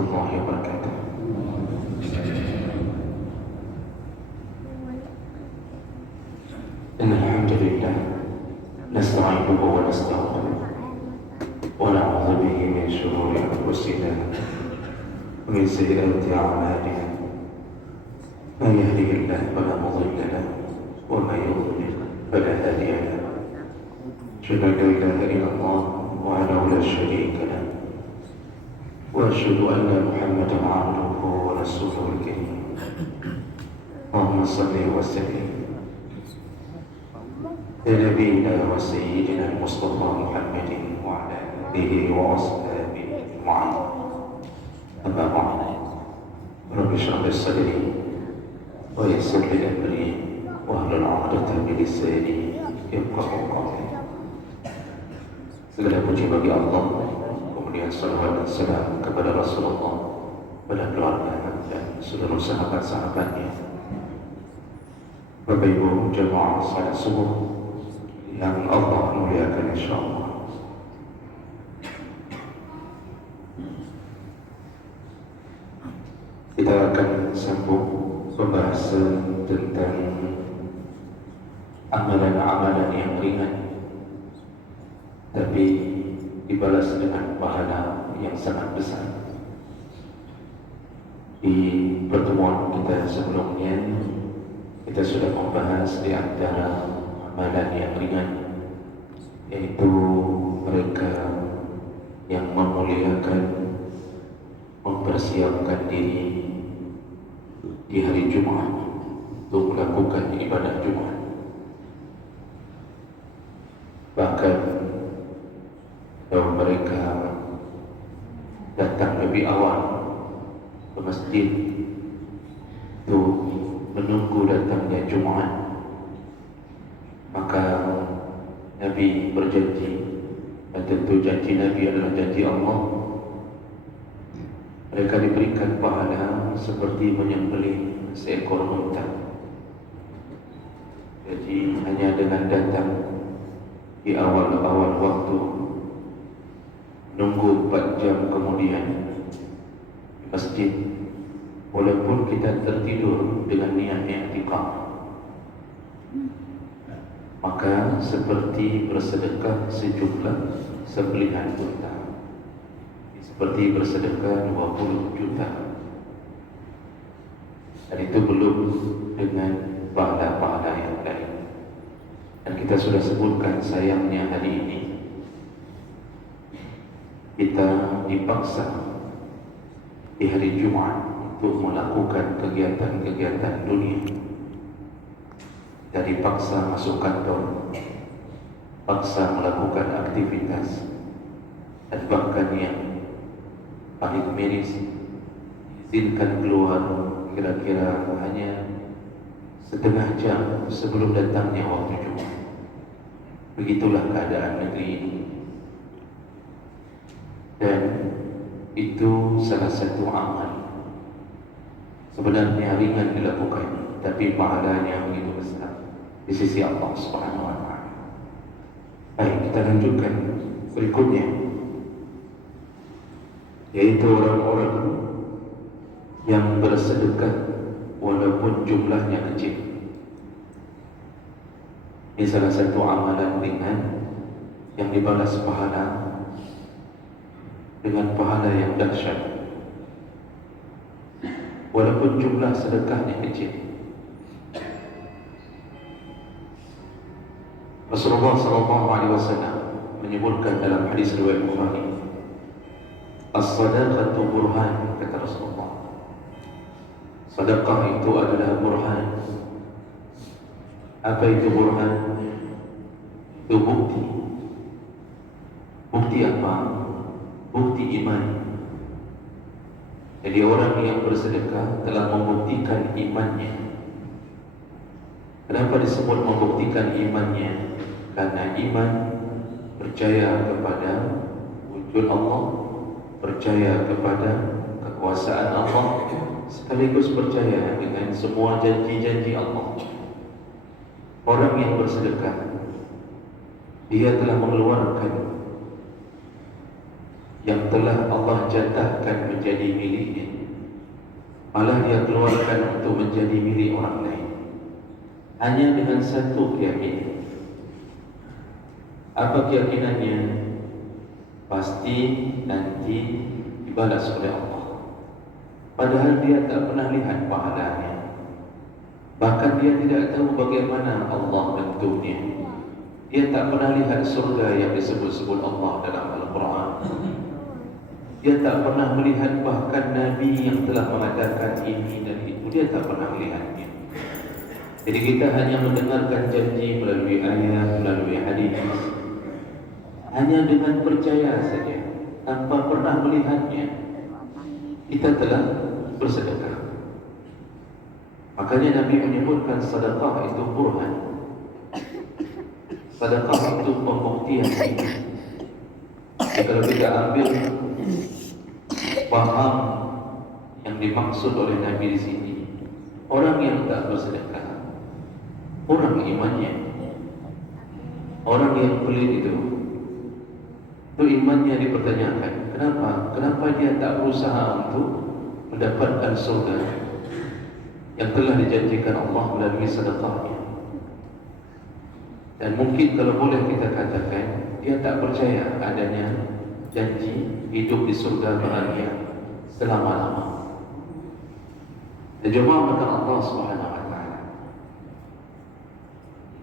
الله وبركاته. إن الحمد لله نستعينه ونستغفره ونعوذ به من شرور أنفسنا ومن سيئات أعمالنا. من يهده الله فلا مضل له ومن يضلل فلا هادي له. أشهد أن لا إله إلا الله وحده لا شريك له وأشهد أن محمدا عبده ورسوله الكريم. اللهم صل وسلم على نبينا وسيدنا المصطفى محمد وعلى آله وأصحابه أجمعين. أما بعد، رب اشرح لي صدري ويسر لي أمري واحلل عقدة من لساني يفقهوا قولي. Segala puji bagi Allah, kemudian salawat dan salam kepada Rasulullah, pada keluarga dan seluruh sahabat-sahabatnya. Bapak Ibu jemaah salat subuh yang Allah muliakan insyaallah. Kita akan sambung pembahasan tentang amalan-amalan yang ringan tapi dibalas dengan pahala yang sangat besar. Di pertemuan kita sebelumnya, kita sudah membahas di antara amalan yang ringan, yaitu mereka yang memuliakan, mempersiapkan diri di hari Jumat untuk melakukan ibadah Jumat. Bahkan kalau mereka datang lebih awal ke masjid untuk menunggu datangnya Jumat, maka Nabi berjanji, dan tentu janji Nabi adalah janji Allah, mereka diberikan pahala seperti menyembelih seekor unta. Jadi hanya dengan datang di awal-awal waktu, nunggu 4 jam kemudian di masjid, walaupun kita tertidur dengan niat i'tikaf, maka seperti bersedekah sejumlah sembelihan unta, seperti bersedekah 20 juta. Dan itu belum dengan pahala-pahala yang lain. Dan kita sudah sebutkan, sayangnya hari ini kita dipaksa di hari Jumat untuk melakukan kegiatan-kegiatan dunia. Dari paksa masuk kantor, paksa melakukan aktivitas, dan bahkan yang paling miris, izinkan keluar kira-kira hanya setengah jam sebelum datangnya waktu Jumat. Begitulah keadaan negeri ini. Dan itu salah satu amal sebenarnya ringan dilakukan, tapi pahalanya begitu besar di sisi Allah Subhanahu wa taala. Baik, kita lanjutkan berikutnya, yaitu orang-orang yang bersedekah walaupun jumlahnya kecil. Ini salah satu amalan ringan yang dibalas pahala dengan pahala yang dahsyat, walaupun jumlah sedekahnya kecil. Rasulullah SAW menyebutkan dalam hadis riwayat Bukhari, as-sadaqatu burhan, kata Rasulullah. Sedekah itu adalah burhan. Apa itu burhan? Itu bukti. Bukti apa? Bukti iman. Jadi orang yang bersedekah telah membuktikan imannya. Kenapa disebut membuktikan imannya? Karena iman percaya kepada wujud Allah, percaya kepada kekuasaan Allah, sekaligus percaya dengan semua janji-janji Allah. Orang yang bersedekah, dia telah mengeluarkan yang telah Allah jatahkan menjadi miliknya, malah dia keluarkan untuk menjadi milik orang lain, hanya dengan satu keyakinan. Apa keyakinannya? Pasti nanti dibalas oleh Allah, padahal dia tak pernah lihat pahalanya. Bahkan dia tidak tahu bagaimana Allah bentuknya. Dia tak pernah lihat surga yang disebut-sebut Allah dalam Al-Quran. Dia tak pernah melihat bahkan Nabi yang telah mengatakan ini dan itu. Dia tak pernah melihatnya. Jadi kita hanya mendengarkan janji melalui ayat, melalui hadis, hanya dengan percaya saja, tanpa pernah melihatnya, kita telah bersedekah. Makanya Nabi menyebutkan sedekah itu burhan. Sedekah itu pembuktian. Jadi kalau kita ambil paham yang dimaksud oleh Nabi di sini, orang yang tak bersedekah, orang imannya, orang yang pelit itu imannya dipertanyakan. Kenapa? Kenapa dia tak berusaha untuk mendapatkan surga yang telah dijanjikan Allah melalui sedekahnya? Dan mungkin kalau boleh kita katakan, dia tak percaya adanya janji hidup di surga bahagia selama-lama. Dan jemaah maka Allah Subhanahu wa taala,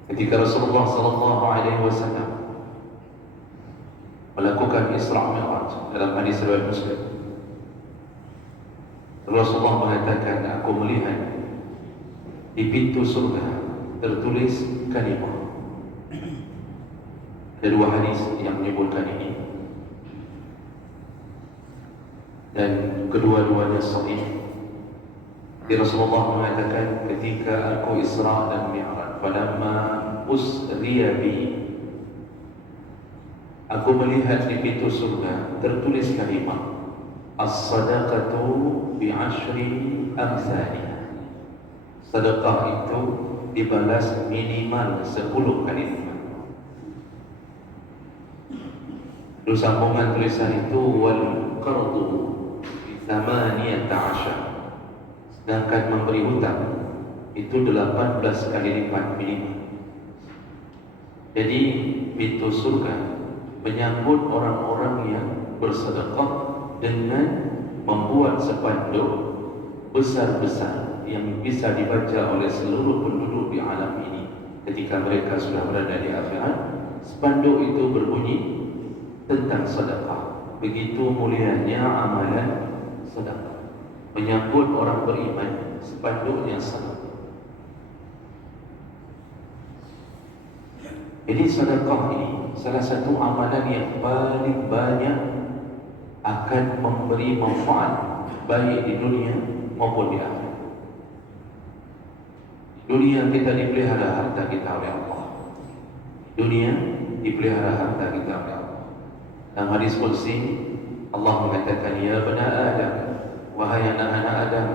ketika Rasulullah sallallahu alaihi wasallam melakukan Isra Mi'raj dalam hadis riwayat Muslim, Rasulullah mengatakan, aku melihat di pintu surga tertulis kalimah. Ada dua hadis yang menyebutkan ini, dan kedua-duanya sahih. Rasulullah mengatakan, ketika aku Isra dan Mi'raj, falamma usriya bi, aku melihat di pintu surga tertulis kalimah, as-sadaqatu bi'ashri amsalih. Sedekah itu dibalas minimal 10 kali lipat. Lalu sambungan tulisan itu, wal qardu bi 18, sedangkan memberi hutang itu 18 kali lipat minimal. Jadi pintu surga menyambut orang-orang yang bersedekah dengan membuat spanduk besar-besar yang bisa dibaca oleh seluruh penduduk di alam ini ketika mereka sudah berada di akhirat. Spanduk itu berbunyi tentang sedekah. Begitu mulianya amalan sedekah, menyambut orang beriman, spanduknya sedekah. Jadi sedekah ini salah satu amalan yang paling banyak akan memberi manfaat baik di dunia maupun di akhirat. Di dunia kita dipelihara harta kita oleh Allah. Di dunia dipelihara harta kita oleh Allah. Dalam hadis qudsi Allah mengatakan, ya bani Adam, wahai anak-anak Adam,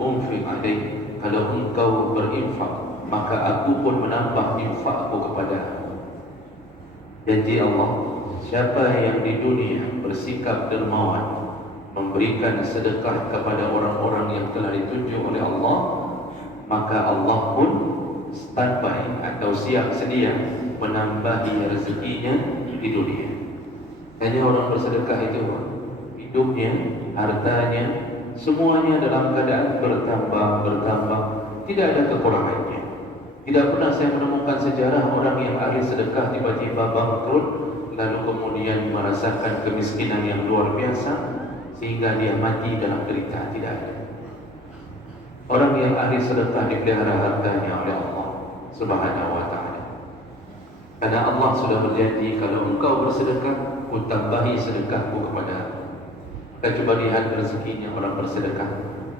unfiq alaih, kalau engkau berinfak maka aku pun menambah infakku kepada. Janji Allah, siapa yang di dunia bersikap dermawan, memberikan sedekah kepada orang-orang yang telah ditunjuk oleh Allah, maka Allah pun standby atau siap sedia menambahi rezekinya di dunia. Hanya orang bersedekah itu hidupnya, hartanya, semuanya dalam keadaan bertambah, tidak ada kekurangannya. Tidak pernah saya menemukan sejarah orang yang ahli sedekah tiba-tiba bangkrut lalu kemudian merasakan kemiskinan yang luar biasa sehingga dia mati dalam derita. Tidak ada. Orang yang ahli sedekah dipelihara hartanya oleh Allah Subhanahu wa ta'ala. Karena Allah sudah berjanji, kalau engkau bersedekah, ku tambahi sedekahku kepada. Kita coba lihat rezekinya orang bersedekah,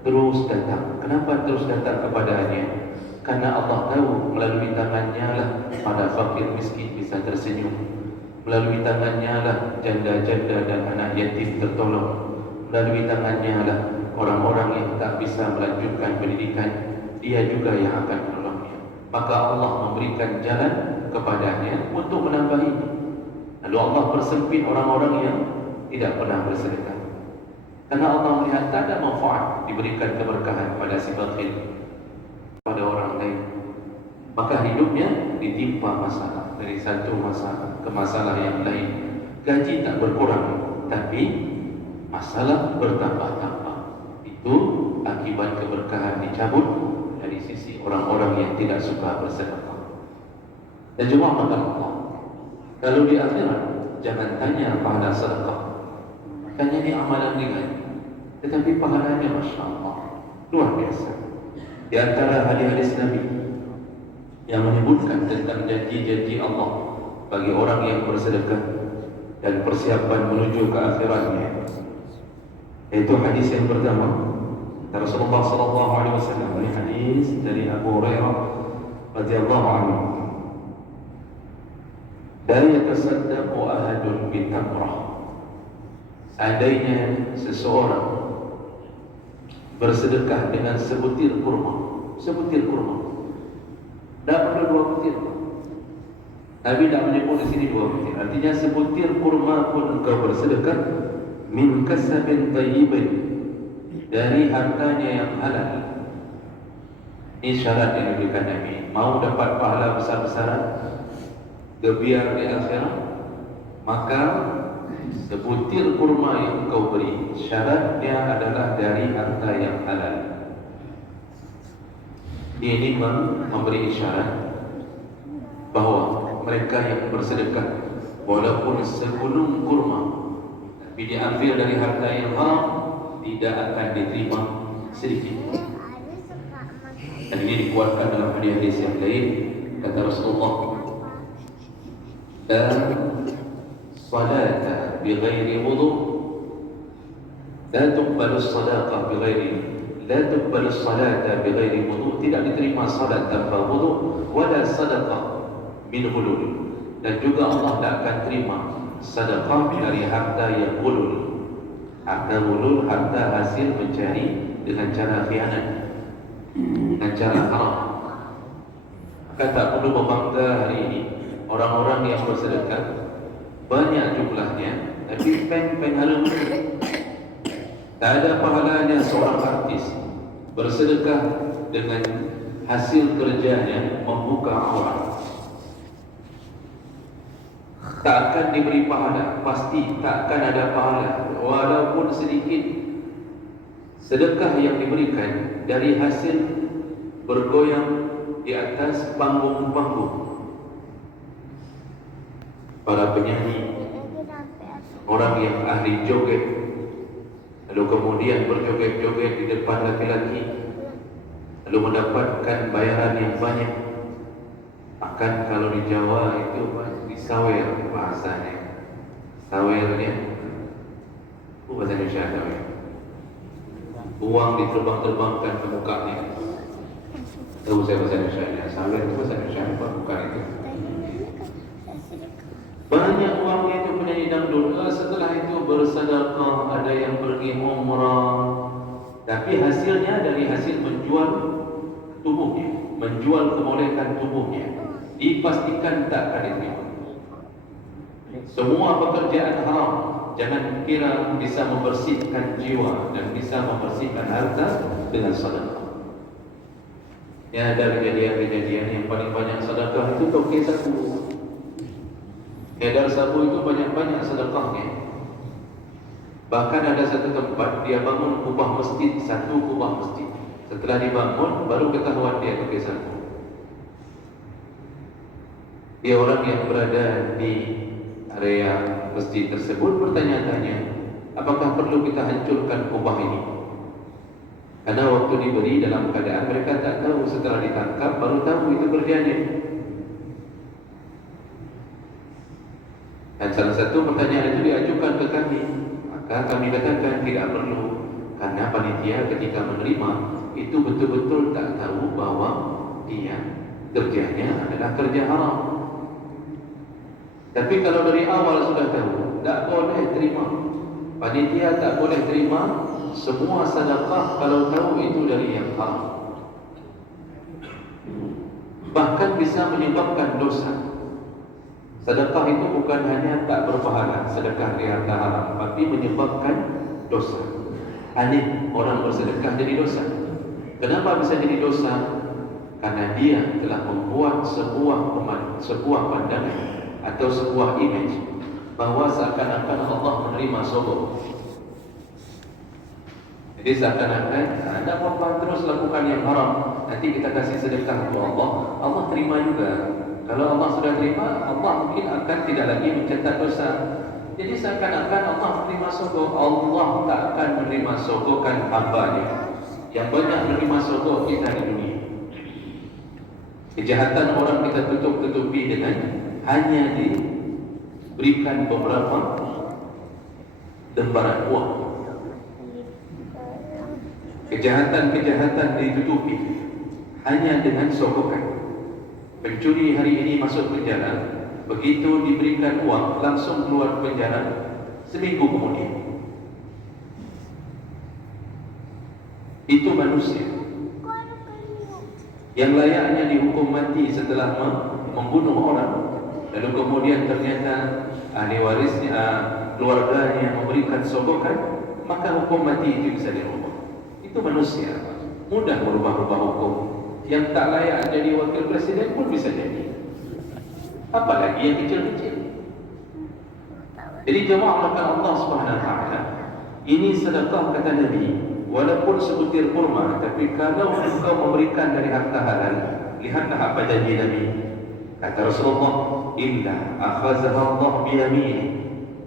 terus datang. Kenapa terus datang kepadanya? Karena Allah tahu melalui tangannya lah pada fakir miskin bisa tersenyum, melalui tangannya lah janda-janda dan anak yatim tertolong, melalui tangannya lah orang-orang yang tak bisa melanjutkan pendidikan, dia juga yang akan menolongnya. Maka Allah memberikan jalan kepadanya untuk menambahi. Lalu Allah persempit orang-orang yang tidak pernah bersedekah. Karena Allah melihat tak ada manfaat diberikan keberkahan pada si bakhil pada orang lain. Maka hidupnya ditimpa masalah, dari satu masalah ke masalah yang lain. Gaji tak berkurang, tapi masalah bertambah-tambah. Itu akibat keberkahan dicabut dari sisi orang-orang yang tidak suka bersedekah. Dan juga makan Allah. Kalau di akhirat, jangan tanya pahala sedekah. Tanya ni amalan ringan, tetapi pahalanya Masya Allah luar biasa. Di antara hadis-hadis Nabi yang menyebutkan tentang janji-janji Allah bagi orang yang bersedekah dan persiapan menuju ke akhiratnya, yaitu hadis yang pertama Rasulullah sallallahu alaihi wasallam, ini hadis dari Abu Hurairah radhiyallahu anhu. La yatasaddaqu ahadun bi tamrah. Seandainya seseorang bersedekah dengan sebutir kurma, sebutir kurma, tak perlu dua butir. Nabi tak menyebut di sini dua butir. Artinya sebutir kurma pun engkau bersedekah, min kasabin tayyibin, dari hartanya yang halal. Ini syarat yang diberikan Nabi. Mau dapat pahala besar-besaran, gebiar di akhirat, maka sebutir kurma yang engkau beri, syaratnya adalah dari harta yang halal. Ini memberi isyarat bahawa mereka yang bersedekah walaupun segunung kurma, tapi diambil dari harta yang haram, tidak akan diterima sedikit. Dan ini dikuatkan dalam hadis-hadis yang lain. Kata Rasulullah, la salata bighairi wudu, la tuqbalu salata bighairi wudu, tidak diterima salat tanpa wudu, wala sadaqah min hulul, dan juga Allah tak akan terima sedekah dari harta yang hulul. Harta hulul, harta hasil mencari dengan cara khianat, dengan cara haram. Maka tak perlu berbangga hari ini orang-orang yang bersedekah banyak jumlahnya, tapi peng-peng halus. Tak ada pahalanya seorang artis bersedekah dengan hasil kerjanya membuka aurat. Tak akan diberi pahala, pasti tak akan ada pahala walaupun sedikit. Sedekah yang diberikan dari hasil bergoyang di atas panggung-panggung, para penyanyi, orang yang ahli joget, lalu kemudian berjoget-joget di depan laki-laki, lalu mendapatkan bayaran yang banyak. Akan kalau di Jawa itu disawer bahasanya. Sawernya, bahasa Indonesia sawer. Uang diterbang-terbangkan ke mukanya. Tahu saya bahasa Indonesia. Sawer itu bahasa Indonesia, bukan itu. Banyak uangnya itu penyanyi dangdut. Setelah itu bersedekah, ada yang pergi umrah, tapi hasilnya dari hasil menjual tubuhnya, menjual kemolekan tubuhnya, dipastikan tak akan diterima. Semua pekerjaan haram, jangan kira bisa membersihkan jiwa dan bisa membersihkan harta dengan sedekah. Ya, ada kejadian-kejadian yang paling banyak sedekah itu toke sapu. Edar sapu itu banyak-banyak sedekahnya. Bahkan ada satu tempat dia bangun kubah masjid, satu kubah masjid. Setelah dibangun baru ketahuan dia toke sapu. Dia orang yang berada di area masjid tersebut bertanya-tanya, apakah perlu kita hancurkan kubah ini? Karena waktu diberi dalam keadaan mereka tak tahu, setelah ditangkap baru tahu itu kerjanya. Dan salah satu pertanyaan itu diajukan ke kami, maka kami katakan tidak perlu, karena panitia ketika menerima itu betul-betul tak tahu bahwa dia kerjanya adalah kerja haram. Tapi kalau dari awal sudah tahu, tak boleh terima. Panitia tak boleh terima semua sedekah kalau tahu itu dari yang haram. Bahkan bisa menyebabkan dosa. Sedekah itu bukan hanya tak berpahala, sedekah di harta haram, tapi menyebabkan dosa. Aneh, orang bersedekah jadi dosa. Kenapa bisa jadi dosa? Karena dia telah membuat sebuah pandangan atau sebuah image bahwa seakan-akan Allah menerima sogok. Jadi seakan-akan anda apa terus lakukan yang haram, nanti kita kasih sedekah kepada Allah, Allah terima juga. Kalau Allah sudah terima, Allah mungkin akan tidak lagi mencatat dosa. Jadi seakan-akan Allah menerima sogok. Allah tak akan menerima sogokan hamba-Nya. Yang banyak menerima sogok kita di dunia. Kejahatan orang kita tutup-tutupi dengan hanya diberikan beberapa lembaran uang. Kejahatan-kejahatan ditutupi hanya dengan sogokan. Pencuri hari ini masuk penjara, begitu diberikan uang langsung keluar penjara seminggu kemudian. Itu manusia yang layaknya dihukum mati setelah membunuh orang, lalu kemudian ternyata ahli warisnya, keluarganya memberikan sogokan, maka hukum mati itu bisa dirubah. Itu manusia, mudah merubah-rubah hukum. Yang tak layak jadi wakil presiden pun bisa jadi, apalagi yang kecil-kecil. Jadi jemaahkan Allah Subhanahu Wa Taala, ini sedekah kata Nabi, walaupun sebutir kurma, tapi kalau engkau memberikan dari harta halal, lihatlah apa janji Nabi. Kata Rasulullah, illa akhazaha Allah biyamini.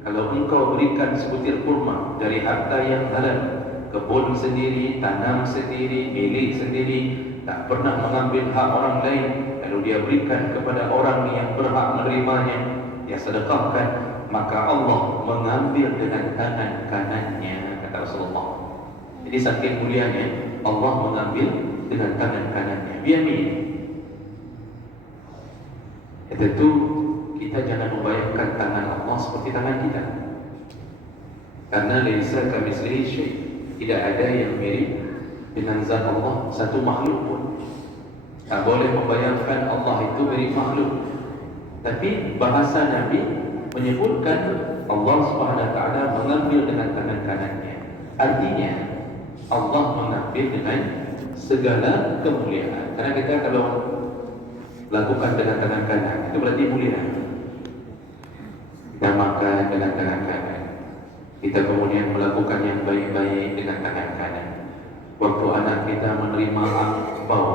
Kalau engkau berikan sebutir kurma dari harta yang halal, kebun sendiri, tanam sendiri, milik sendiri, tak pernah mengambil hak orang lain, lalu dia berikan kepada orang yang berhak menerimanya, dia sedekahkan, maka Allah mengambil dengan tangan kanannya, kata Rasulullah. Jadi saking mulianya Allah mengambil dengan tangan kanannya, biyamin. Tentu kita jangan membayangkan tangan Allah seperti tangan kita, karena laisa kamitslihi syai', tidak ada yang mirip dengan zat Allah satu makhluk pun. Tak boleh membayangkan Allah itu mirip makhluk. Tapi bahasa Nabi menyebutkan Allah Subhanahu Wa Taala mengambil dengan tangan kanannya. Artinya Allah mengambil dengan segala kemuliaan. Karena kita kalau lakukan dengan tangan kanan itu berarti mulia. Kita makan dengan tangan kanan, kita kemudian melakukan yang baik-baik dengan tangan kanan. Waktu anak kita menerima angpau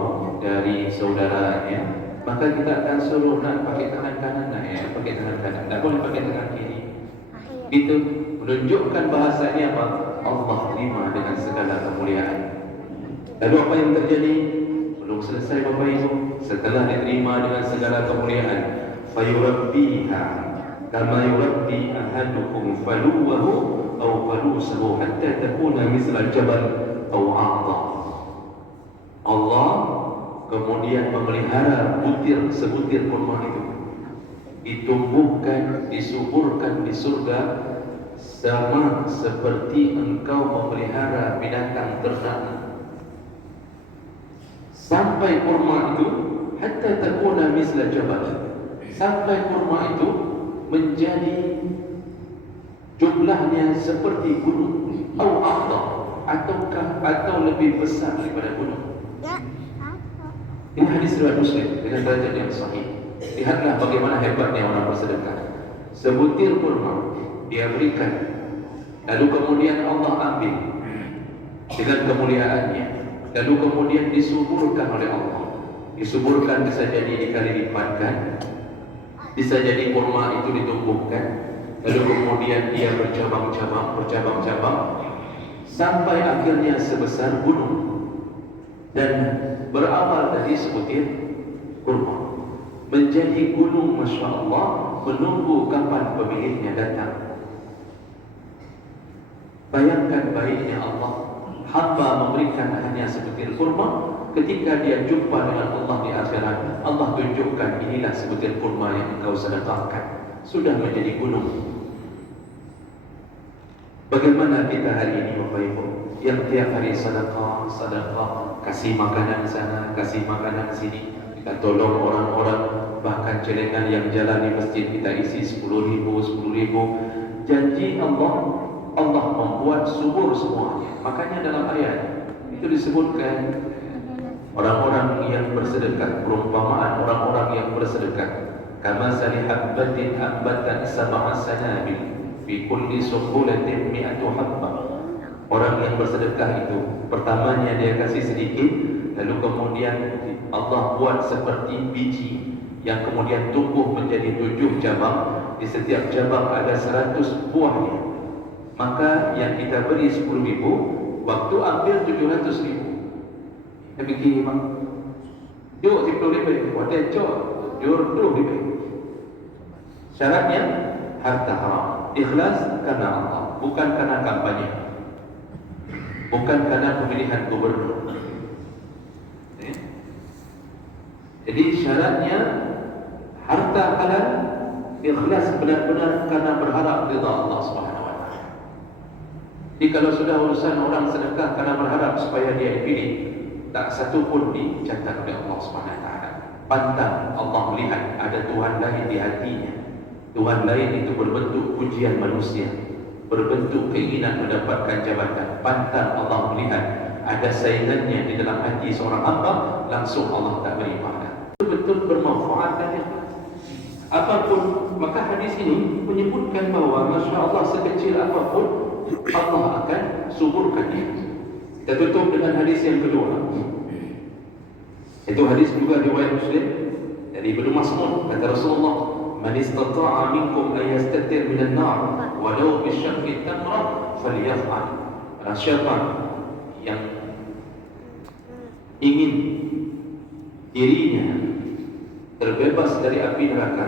dari saudaranya, maka kita akan suruh nak pakai tangan kanan, nak ya, pakai tangan kanan, tak boleh pakai tangan kiri. Itu menunjukkan bahasanya apa? Allah terima dengan segala kemuliaan. Lalu apa yang terjadi? Belum selesai Bapak Ibu. Setelah diterima dengan segala kemuliaan, fayurabbiha kama yurabbi ahadukum faluwahu aw falusahu hatta takuna misla jabal. Allah kemudian memelihara sebutir kurma itu, ditumbuhkan, disuburkan di surga sama seperti engkau memelihara binatang ternak, sampai kurma itu hatta takuna misla jabal, sampai kurma itu menjadi jumlahnya seperti gunung, atau lebih besar daripada gunung. Ini hadis riwayat Muslim dengan derajat yang sahih. Lihatlah bagaimana hebatnya orang bersedekah. Sebutir kurma dia berikan, lalu kemudian Allah ambil dengan kemuliaannya, lalu kemudian disuburkan oleh Allah. Disuburkan bisa jadi dikali lipatkan, bisa jadi kurma itu ditumbuhkan, lalu kemudian dia bercabang-cabang sampai akhirnya sebesar gunung, dan berawal dari sebutir kurma menjadi gunung, Masya Allah, menunggu kapan pemiliknya datang. Bayangkan baiknya Allah, hamba memberikan hanya sebutir kurma, ketika dia jumpa dengan Allah di akhirat, Allah tunjukkan inilah sebutir kurma yang engkau sedekahkan, sudah menjadi gunung. Bagaimana kita hari ini Bapak Ibu, yang tiap hari sedekah, kasih makanan sana, kasih makanan sini, kita tolong orang-orang, bahkan celengan yang jalan di masjid kita isi 10.000, 10.000. Janji Allah, Allah membuat subur semuanya. Makanya dalam ayat itu disebutkan orang-orang yang bersedekah, perumpamaan orang-orang yang bersedekah, kama sali habbatin ambatan sab'a sanabil fi kulli sumbulatin mi'atu habbah. Orang yang bersedekah itu pertamanya dia kasih sedikit, lalu kemudian Allah buat seperti biji yang kemudian tumbuh menjadi 7 cabang. Di setiap cabang ada 100 buahnya. Maka yang kita beri 10.000, waktu ambil 700.000. Dia fikir mak, jauh 10.000, wadah jauh, jodoh lebih. Syaratnya harta haram, ikhlas karena Allah, bukan karena kampanye, bukan karena pemilihan gubernur. Jadi syaratnya harta halal, ikhlas benar-benar karena berharap ridha Allah Subhanahu wa taala. Jadi kalau sudah urusan orang sedekah karena berharap supaya dia dipilih, tak satu pun dicatat oleh Allah Subhanahu wa taala. Pantang Allah melihat ada Tuhan lain di hatinya. Tuhan lain itu berbentuk pujian manusia, berbentuk keinginan mendapatkan jabatan. Pantang Allah melihat ada saingannya di dalam hati seorang hamba, langsung Allah tak beri pahala. Betul bermanfaat dan ikhlas. Apapun, maka hadis ini menyebutkan bahawa Masya Allah sekecil apapun Allah akan suburkan dia. Kita tutup dengan hadis yang kedua. Itu hadis juga riwayat Muslim dari Ibnu Mas'ud, kata Rasulullah, man istata'a minkum an yastatir minan nar walau bi syaqqi tamrah falyaf'al. Siapa yang ingin dirinya terbebas dari api neraka,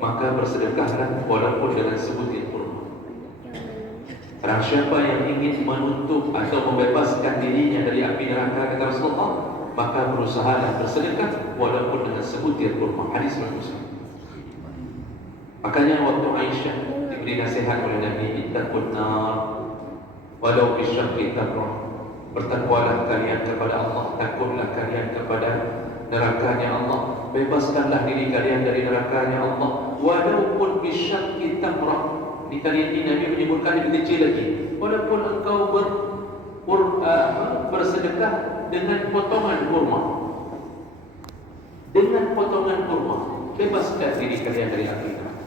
maka bersedekahlah walaupun dengan sebutir kurma. Barang siapa yang ingin menutup atau membebaskan dirinya dari api neraka, kata Rasulullah, maka berusahalah bersedekah walaupun dengan sebutir kurma. Hadis Muslim. Makanya waktu Aisyah diberi nasihat oleh Nabi, ittaqun nar walau bisyaqqi tamrah. Bertakwalah kalian kepada Allah, takutlah kalian kepada nerakanya Allah, bebaskanlah diri kalian dari nerakanya Allah, walaupun bisyaqqi tamrah. Di kali ini Nabi menyebutkan lebih kecil lagi, walaupun engkau bersedekah dengan potongan kurma, dengan potongan kurma, bebaskan diri kalian dari api neraka.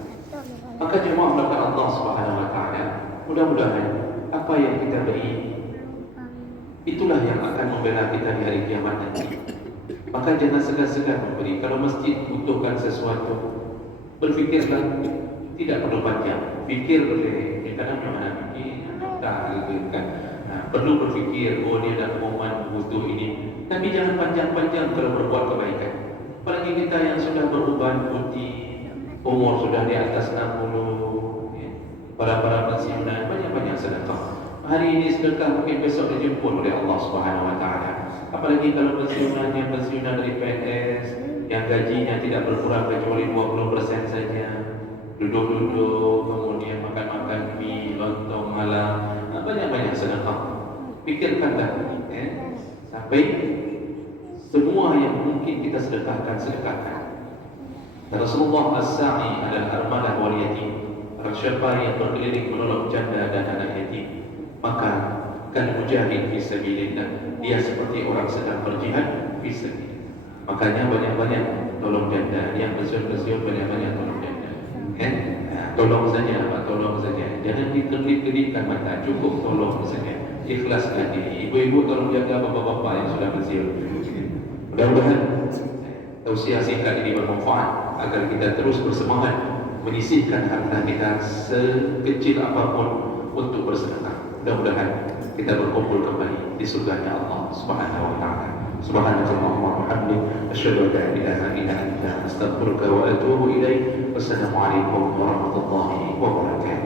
Maka jemaah melakukan Allah Subhanahu wa taala, mudah-mudahan apa yang kita beri itulah yang akan membela kita di hari kiamat nanti. Maka jangan segan-segan memberi. Kalau masjid butuhkan sesuatu, berfikirlah, tidak perlu panjang, fikir boleh. Kadang mana fikir, tak kan. Perlu berfikir, oh dia ada momen butuh ini. Tapi jangan panjang-panjang kalau berbuat kebaikan. Apalagi kita yang sudah beruban putih, umur sudah di atas 60, para pensiunan, banyak-banyak sedekah. Hari ini sedekah, mungkin besok dijemput oleh Allah Subhanahu wa taala. Apalagi kalau pensiunan dari PNS yang gajinya tidak berkurang kecuali 20% saja, duduk-duduk, kemudian makan-makan mie, lontong malam, banyak-banyak sedekah. Pikirkanlah, sampai semua yang mungkin kita sedekahkan. Rasulullah as-sa'i adalah armalah wal yatim. Siapa yang berkeliling menolong janda dan anak yatim, maka kan mujahid fi sabilillah, dia seperti orang sedang berjihad fi sabilillah. Makanya banyak-banyak tolong janda, yang pensiun banyak-banyak tolong janda. Tolong saja, Pak, tolong saja. Jangan dikelip-kelipkan mata, cukup tolong saja. Ikhlaskan diri. Ibu-ibu tolong jaga bapak-bapak yang sudah pensiun. Mudah-mudahan tausiah singkat ini bermanfaat agar kita terus bersemangat menyisihkan harta kita sekecil apapun untuk bersedekah. Mudah-mudahan kita berkumpul kembali di surganya Allah Subhanahu wa taala. Subhanallahumma wa bihamdihi, asyhadu an la ilaha illa anta, astaghfiruka wa atubu ilaik. Wassalamu alaikum warahmatullahi wabarakatuh.